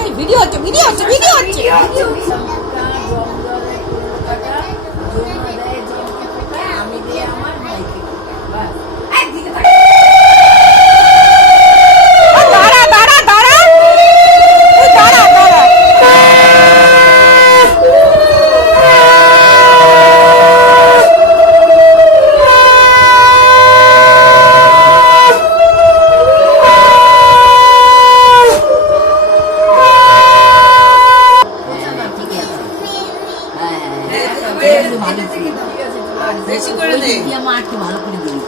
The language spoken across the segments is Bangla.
এই ভিডিও হচ্ছে বেশি করে দে আমার কি ভালো করে দিবি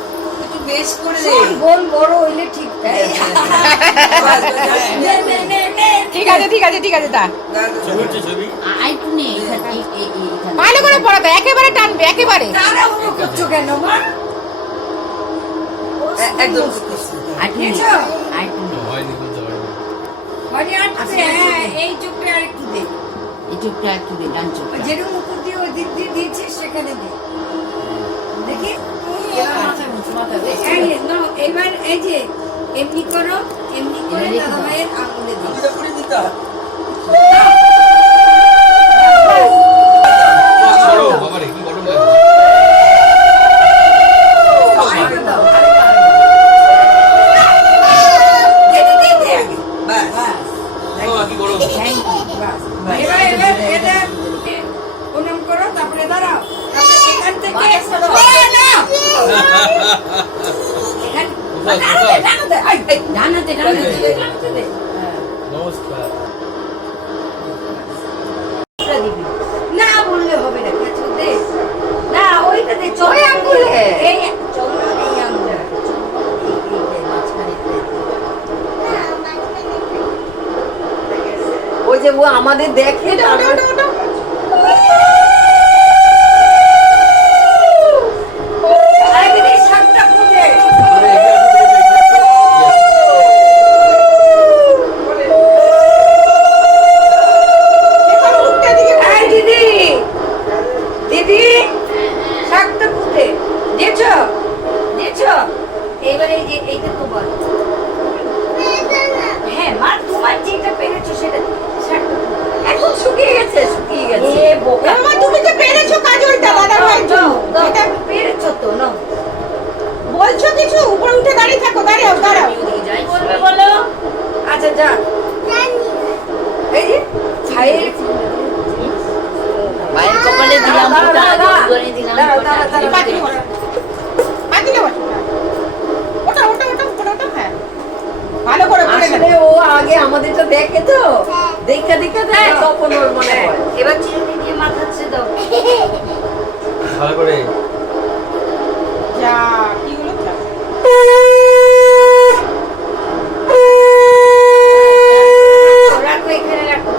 একটু বেশ করে দে গোল বড় হইলে ঠিক ঠিক আছে তা আইটু নে ভালো করে পড়াবে একেবারে টানবে একেবারে তাড়াহুড়ো করছো কেন মা একদম আইটু নে মানে আটছে এই চোখটা আর একটু দে এই চোখটা একটু দে ডান চোখটা যেরকম উপর দিয়ে ওই দিক দিয়ে দিয়েছিস সেখানে দে দেখি এবার এই যে এমনি করো এমনি করে দাদা ভাইয়ের আঙুলে দাও প্রণাম করো তারপরে দাঁড়াও এখান থেকে জানাতে না বললে হবে না না ওইটা দে চলে আঙ্গুলে এই চলো এই আঙ্গুলে ওই যে ও আমাদের দেখে বলছো কিছু উপরে উঠে দাঁড়িয়ে থাকো দাঁড়াও বলবে বলো আচ্ছা যা এই যে ছায়ের মায়ের কপালে দিলাম ভালো করে আসলে ও আগে আমাদেরটা দেখে তো দেখা দেয় তখন ওর মনে হয় এবার চিরুনি দিয়ে মাথাচ্ছে দাও ভালো করে যা কি হলো রাখো এখানে রাখো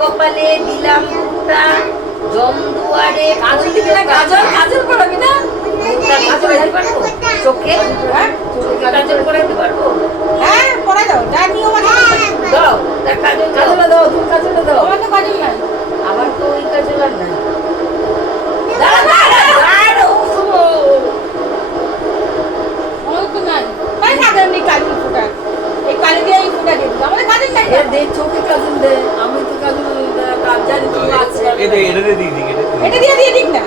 কপালে দিলাম ফুটা জমদুয়ারে কাজল দিবি না কাজল পড়াবি না কাজল দিতে পারবো চোখে কাজল পড়াইতে পারবো হ্যাঁ পড়া দাও যা নিয়ম আছে দাও কাজল দাও তুমি কাজল দাও আমার তো কাজল নাই আমার তো ওই কাজল আর নাই চোখে কাজল দে আমি তো কাজল জানি তো আছে এটা দিয়ে দিই এটা দিয়ে দিক না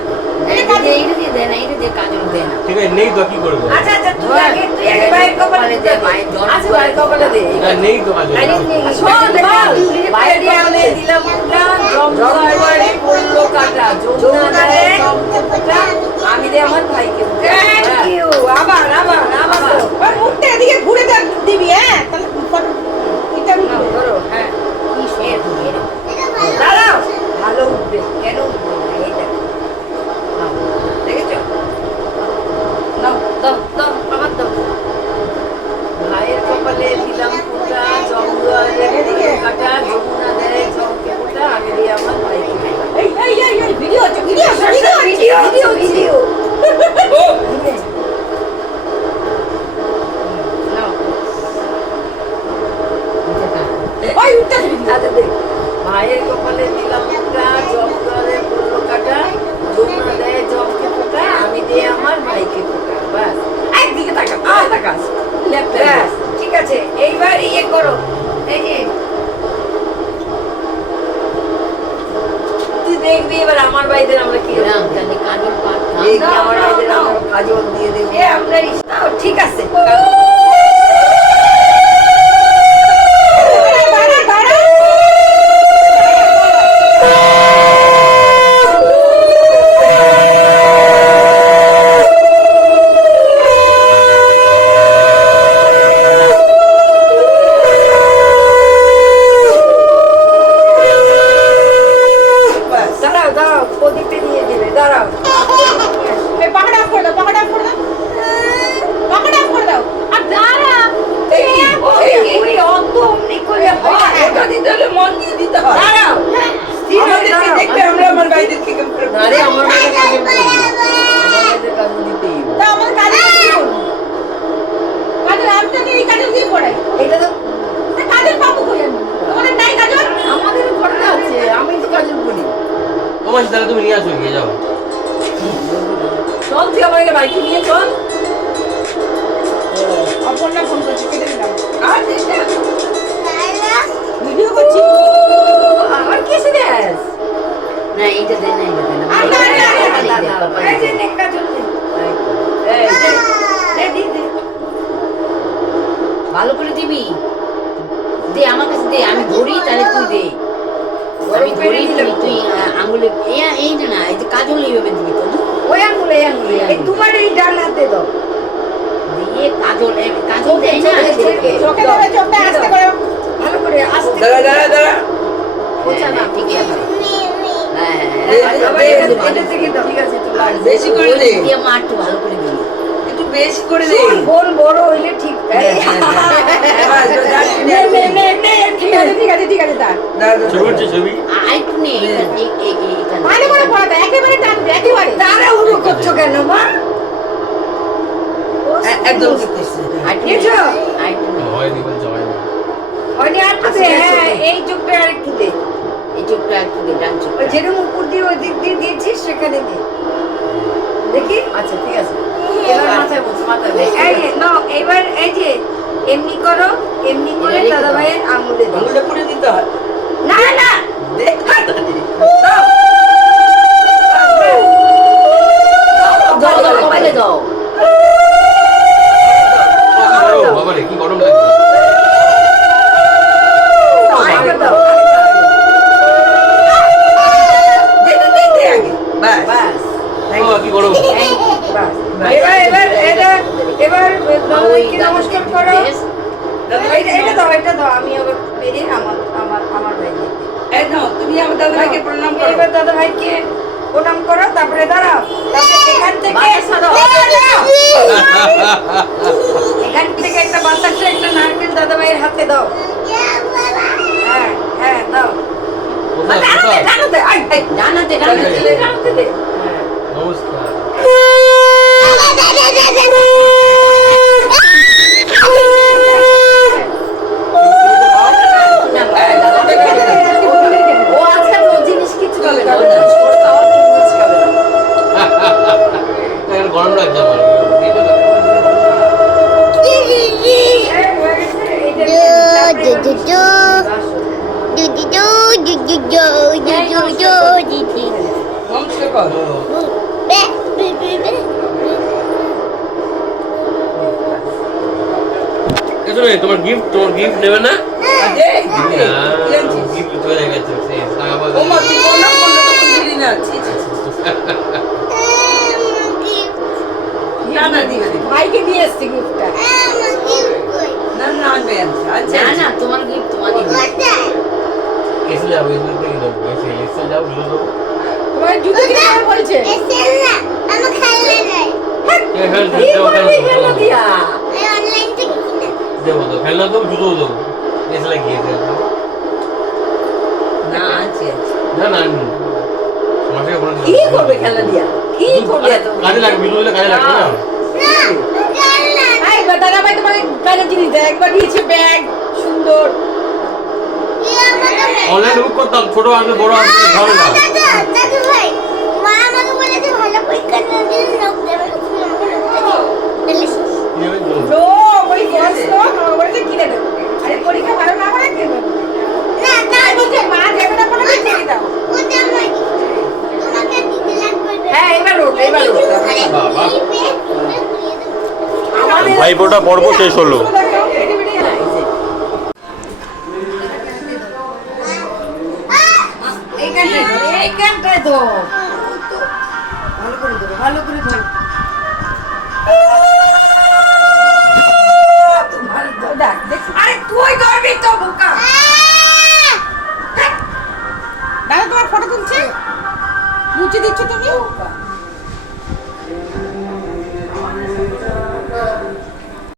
এটা দিয়ে দে না এটা দিয়ে কাজল দে না ঠিক আছে নেই তো কি করব আচ্ছা তুই আগে বাইরের কপালে দে আচ্ছা বাইরের কপালে দে এটা নেই তো কাজ বাইরে দিয়ে আমি দিলাম ফুটা জমদুয়ারে পড়লো কাটা যমুনারে জমদুয়ারে আমি দে আমার ভাইকে থ্যাংক ইউ আবার আর মুখটা এদিকে ঘুরে দিবি হ্যাঁ তাহলে এটা নাও ধরো হ্যাঁ কি শের দাঁড়াও ভালো উঠবে কেন উঠবে না এই দেখো দেখেছো নাও দাও আমার দাও ভাইয়ের কপালে দিলাম ফুটা জমদুয়ারে কাটা যমুনা দেয় জমকে ফুটা আমি দিয়ে আমার ভাইকে এই ভিডিও হচ্ছে ভিডিও নাও ওই উঠতে ভাইয়ের কপালে দিলাম ফুটা জমদুয়ারে পড়লো কাটা যমুনা দেয় জমকে ফুটা আমি দে আমার ভাইকে ফোটা বাস একদিকে তাকাস লেফট ব্যাস ঠিক আছে এইবার ইয়ে করো এই যে তুই দেখবি এবার আমার ভাইদের আমরা কি না জানি কাজল পাঠ দেখবি আমার ভাইদের আমরা কাজল দিয়ে দেবো। এ আমরা রিস্তাও ঠিক আছে দাঁড়াও দাঁড়াও প্রদীপে নিয়ে দিবে দাঁড়াও এই পাখাটা অফ করে দাও পাখাটা অফ করে দাও পাখাটা অফ করে দাও আর দাঁড়া ওই অত অমনি করে হয় ওটা দিতে হলে মন দিয়ে দিতে হয়। দাঁড়াও আমাদেরকে দেখবে আমরা আমার ভাইদেরকে কেমন করে আরে আমার ভাইদের কাজল করবো আমার ভাইদের কাজল দিতেই হবে। তা আমাদের কাজল কি করবো কাজল আপনাকে এই কাজল দিয়ে পড়াই এটা তো তা কাজল পাবো কই আমি তোমাদের নাই কাজল আমাদের ঘরে আছে আমি তো কাজল করি তোমার তাহলে তুমি নিয়ে আসো গিয়ে যাও। চল তুই আমাকে বাইকে নিয়ে চল অপর্ণা ফোন করছে কেটে দিলাম আর দিতে ভিডিও করছি আমার কিসে দেস না এইটা দেয় না এটা দেয় না এই যে নে কাজল দে এই দে দে দি দে ভালো করে দিবি দে আমার কাছে দে আমি ধরি তাহলে তুই দে আমি ধরি তুই আঙুলে এই না এই যে কাজল এইভাবে দিবি তো ওই আঙ্গুলে এই তোমার এই ডান হাতে দাও দিয়ে কাজল কাজল দেয় না চোখে ধরে চোখটা আস্তে করে ভালো করে আস্তে দাঁড়া দাঁড়া দাঁড়া পোছা না ঠিক আছে হ্যাঁ আবার এটা থেকে দাও ঠিক আছে তো লাগবে বেশি করে দে দিয়ে মা একটু ভালো করে দিবি একটু বেশি করে দে বোন বড় হইলে ঠিক ঠিক আছে ঠিক আছে ঠিক আছে তা ছবি উঠছে ছবি আরেকটু নে ভালো করে পড়াতে একেবারে টানবে একেবারে তারা উড়ো করছো কেন মা একদম ঠিক করছিস। নিয়েছো আরেকটু নে হয়নি বলছে হয়নি। হয়নি আর তো হ্যাঁ এই চোখটা আর একটু দে এই চোখটা একটু দে ডান ওই চোখটা যেরকম উপর দিয়ে ওই দিক দিয়ে দিয়েছিস সেখানে দে দেখি আচ্ছা ঠিক আছে এবার মাথায় বস মাথায় বস এই নাও এবার এই যে এমনি করো এমনি করে এটা রেখে দাদা দাও। ভাইয়ের আঙুলে দাও আঙুলটা পুড়ে দিতে হয় না না দে দাও দাও দাও কপালে দাও বাবারে কি গরম লাগছে। আরেকবার দাও দে দে দে দে আগে বাস বাস ও কি গরম। বাস এবার দাদা ভাইকে নমস্কার করো এটা দাও আমি আবার মেরে আমার ভাইকে এই নাও তুমি আমার দাদা ভাইকে প্রণাম করো এবার দাদা ভাইকে প্রণাম করো তারপরে দাঁড়াও তারপরে এখান থেকে একটা বাতাসে একটা নারকেল দাদা ভাইয়ের হাতে দাও হ্যাঁ হ্যাঁ দাও কোথায় কোথায়? জানাতে ডানাতে জানাতে দে হ্যাঁ নমস্কার। ও আচ্ছা ও জিনিস কিছু হবে না এখন গরম লাগছে আমার। দিয়ে দেবে? নমস্কার কর কিছু নেই, তোমার গিফট নেবে না? দে দিবি না, gift চলে গেছে, শেষ, টাকা পয়সা ও মা তুই প্রণাম করলে তখন দিলি না ছি ছি ছি। না না দিবে দিবে ভাইকে দিয়ে এসছি গিফটটা না না আনবে আনছে না না তোমার গিফট তোমারই এসে যাবো, এসে থেকে দেবো, এসে যাও, বুঝে দেবো। তোমার জুতো কিনে দেবে বলছে কে খেলছে? কি দেবো, করবি খেলনা খেলনা দিয়া দেবো, খেলনা দেবো, জুতো দেবো। এসে লাগিয়ে দেবো। না আনছে না না আনবো। তোমার থেকে কোনো কি করবে খেলনা দিয়া কি করবে এত কাজে লাগবে, বিদ্যুৎ হলে কাজে লাগবে না। এই দাদা ভাই তোমাকে কানে জিনিস দেয় একবার দিয়েছে ব্যাগ সুন্দর অনলাইন বুক করতাম, ছোট আসবে বড় আসবে ঝামেলা। দাদু ভাই মা আমাকে বলেছে ভালো পরীক্ষা দিলে লোক দেবে কি হবে বল? লো, ওই বলছো, বলছে কিনে দেবো। আরে পরীক্ষা ভালো না হলে কিনে দেবো। তাই বলছে, মা যাবে না বলে কিনে দাও। হ্যাঁ এবার ওঠ এবার ওঠ বাবা আমাদের ভাইফোঁটা পর্ব শেষ হলো। দেখো, এটি বেরিয়ে না, এই যে, এইখানটায় তো ভালো করে ধরো ভালো করে ধরো দেখ, দেখ। আরে তুই ধরবি তো বোকা দাদা তোমার ফটো তুলছে? মুছে দিচ্ছ তুমি?